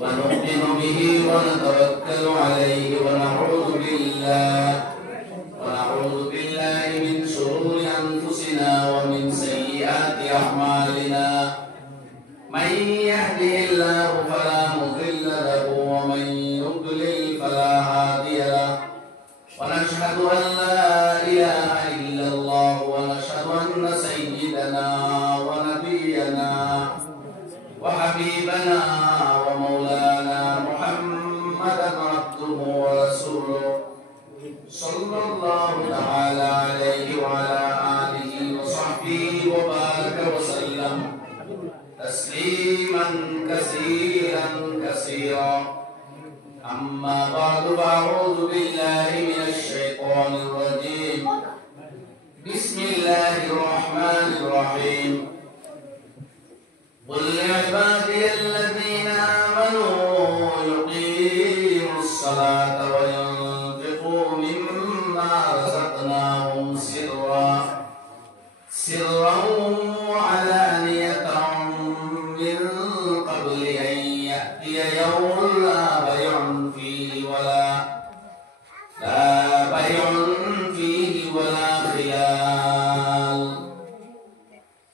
ونؤمن به ونتوكل عليه ونعوذ بالله من شرور أنفسنا ومن سيئات أعمالنا من يهده الله فلا مضل له ومن يضلل فلا هادي له ونشهد أن لا إله إلا الله ونشهد أن سيدنا ونبينا وحبيبنا ومولانا محمدا عبده ورسوله صلى الله تعالى عليه وعلى آله وصحبه وبارك وسلم تسليما كثيرا كثيرا أما بعد فأعوذ بالله من الشيطان الرجيم بسم الله الرحمن الرحيم قل لعبادي الذين آمنوا يقيموا الصلاة وينفقوا مما رزقناهم سرا وعلانية من قبل أن يأتي يوم لا بيع فيه ولا خلال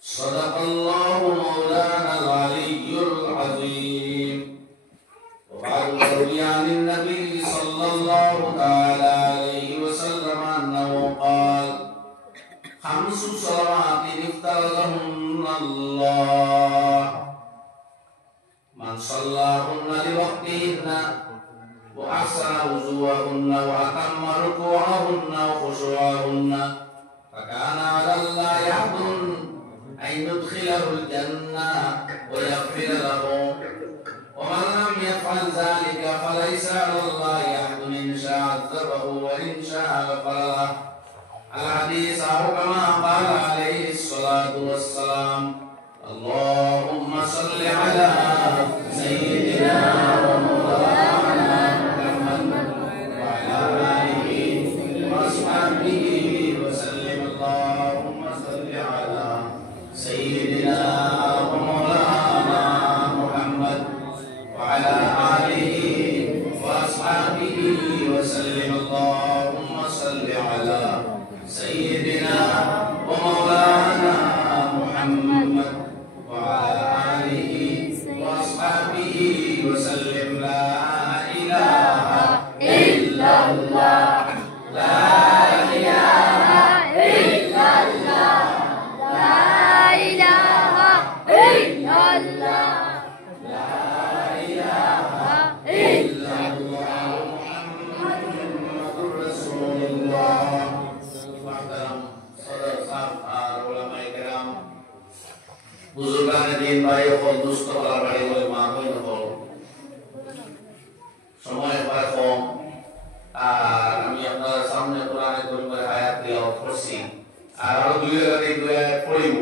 صدق الله مولانا العلي العظيم. وبعد روي عن النبي صلى الله تعالى عليه وسلم أنه قال: 5 صلوات افترضهن الله من صلاهن لوقتهن وأحسن وضوءهن وأتم ركوعهن وخشوعهن فكان على الله حق أن يدخله الجنة ويغفر له، ومن لم يفعل ذلك فليس على الله حق إن شاء عذبه وإن شاء غفر له. الحديث كما قال عليه الصلاة والسلام: اللهم صل على سيدنا ومولانا محمد وعلى آله وأصحابه وسلم. اللهم صل على سيدنا ومولانا محمد وعلى آله وأصحابه وسلم. اللهم صل على سيدنا ومولانا محمد وعلى آله وأصحابه وسلم. لا إله إلا الله، لا إله إلا الله، لا إله إلا الله، لا إله إلا الله، محمد رسول الله. বুজুর্গানে দিন ভাই হল দুস্থ করার বাড়ি বলে মা হইল হল সময় হয় কম, আর আমি আপনার সামনে কোরআনে কারীমের আয়াত তেলাওয়াত করছি, আর আরো দুই আয়াত পড়িব,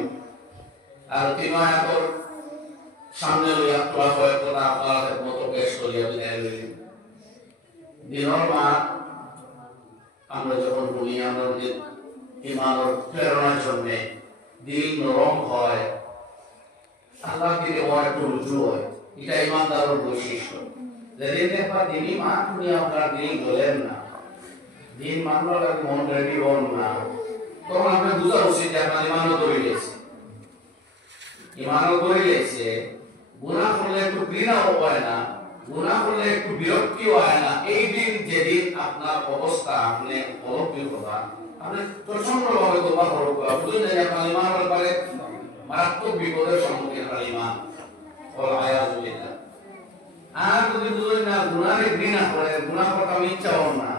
আর 3 আয়াতের সামনে লইয়া তোলা হয় কথা আপনাদের মতো পেশ করিয়া বিদায় লইলি। দিনের মা আমরা যখন বলি আমাদের ইমানের প্রেরণার জন্য দিল নরম হয়, আল্লাহ দিলে ওর একটু রুজু হয়, এটা ইমানদারের বৈশিষ্ট্য। যেদিন দেখবা দিনই মা তুমি আপনার দিন গলেন না, দিন মানবার লাগে মন রেডি হন না, তখন আপনার বুঝা উচিত যে আপনার ইমানও ধরে গেছে, ইমানও ধরে গেছে। গুনাহ করলে একটু ঘৃণাও হয় না, গুনাহ করলে একটু বিরক্তিও হয় না। এই দিন যেদিন আপনার অবস্থা আপনি অলৌকিক হবা, আপনি প্রচন্ড ভাবে তোবা করবা, বুঝলেন যে আপনার ইমানের ব্যাপারে মারাত্মক বিপদের সম্মুখীন হয় ইমান। আর যদি বুঝলেন না গুনাহে ঘৃণা করে, গুনাহ করতে আমি ইচ্ছা হন না,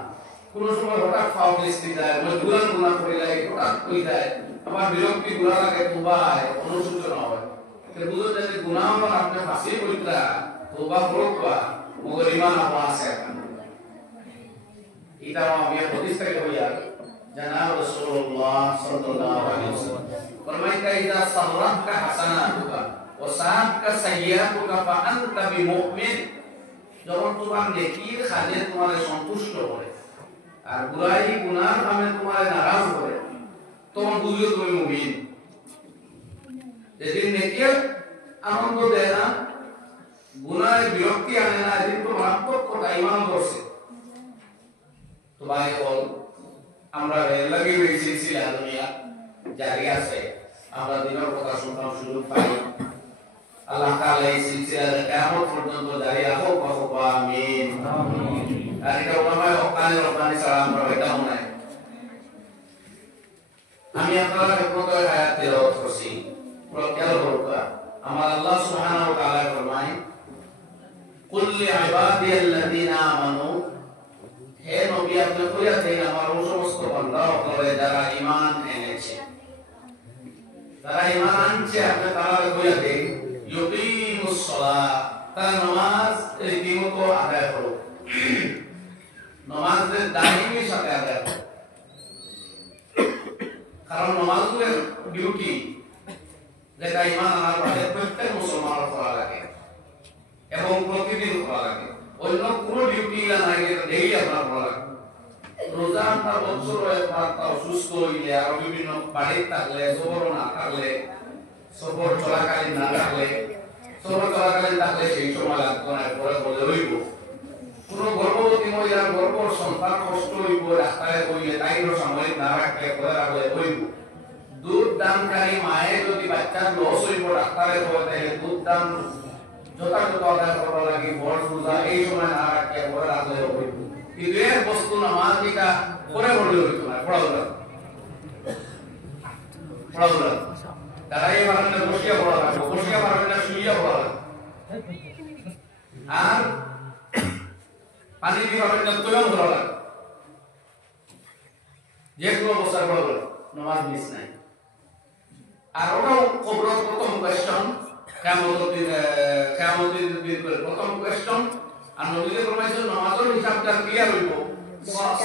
কোন সময় হঠাৎ পাও দৃষ্টি যায়, গুনাহ করে যায়, হঠাৎ হয়ে যায়, আবার বিরক্তি গুণা লাগে, তোবায় অনুসূচনা হয়, বুঝলেন যে গুনাহ আপনি ফাঁসি করিতা তোবা করবা মগর ইমান আপনার আছে এখন। এটা আমি প্রতিষ্ঠা হইয়া জানাব রাসূলুল্লাহ সাল্লাল্লাহু আলাইহি ওয়াসাল্লাম ফরমাইতা ইযা সাররাকা হাসানাতুকা ওয়া সাআকা সাইয়্যাতুকা ফা আনতা বিমুমিন, যখন তোমার নেকির কাজে তোমারে সন্তুষ্ট করে আর বুরাই গুনার কামে তোমারে নারাজ করে, তখন বুঝিও তুমি মুমিন। যেদিন নেকির আনন্দ দেয় না, গুনাহে বিরক্তি আনে না, এদিন তো মারাত্মক কথা ইমান করছে। তো ভাই বল আমরা লাগি ওই সিলসিলা দুনিয়া জারি আছে, আমরা দিনের কথা শুনতাম সুযোগ পাই। আল্লাহ তাআলা এই সিলসিলা কিয়ামত পর্যন্ত জারি রাখুক, আমিন আমিন। আর এটা ওলামায়ে হকানি রব্বানি ছাড়া আমরা এটাও নাই। আমি আপনারা হিকমতের আয়াত তেলাওয়াত করছি, পুরো খেয়াল করবা। আমার আল্লাহ সুবহানাহু ওয়া তাআলা ফরমায়, কুল লিইবাদিয়াল্লাযীনা আমানু, হে নবী আপনি কইয়া দেন আমার ওই সমস্ত বান্দা আপনারা যারা ঈমান এনেছে, যারা ঈমান আনছে আপনি তারা কইয়া দেন ইউকিমুস সালাহ, তারা নামাজ রীতিমতো আদায় করো, নামাজের দায়িত্বের সাথে আদায় করো। কারণ নামাজের ডিউটি যেটা ঈমান আনার পরে প্রত্যেক মুসলমানের করা লাগে এবং প্রতিদিন করা লাগে, অন্য কোনো ডিউটি নাই, এটা ডেইলি আপনার করা লাগে। রোজা আপনার বছর একবার তাও সুস্থ হইলে আর বিভিন্ন বাড়ির থাকলে, সফর না থাকলে, সফর চলাকালীন না থাকলে, সফর চলাকালীন থাকলে সেই সময় লাগতো না, পরে বলে হইব। কোনো গর্ভবতী মহিলার গর্ভর সন্তান কষ্ট হইব, রাস্তায় হইলে তাইরও সাময়িক না রাখলে পরে রাখলে হইব। দুধ দানকারী মায়ের যদি বাচ্চার লস হইব ডাক্তারের হয়ে তাহলে দুধ দান যথাযথ আদায় করা লাগে, বড় রোজা এই সময় না রাখলে পরে রাখলে হইব। কিন্তু এর বস্তু নামাজ এটা পরে বললে হইতো না, পড়াশোনা তারাই পারবেন না, বসিয়া পড়া লাগবে, বসিয়া পারবেন না, শুইয়া পড়া লাগবে। আর পানি দিয়ে পারবেন না, তৈয়াম করা লাগবে। যে কোনো অবস্থায় পড়া লাগবে, নামাজ মিস নাই। আর ওটাও কবরের প্রথম কোয়েশ্চন, কিয়ামতের দিন প্রথম কোয়েশ্চন। আর নবীজি ফরমাইছেন নামাজের হিসাবটা ক্লিয়ার হইব,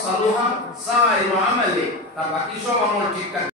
সালুহা সাইরু আমালি, তার বাকি সব আমল ঠিকঠাক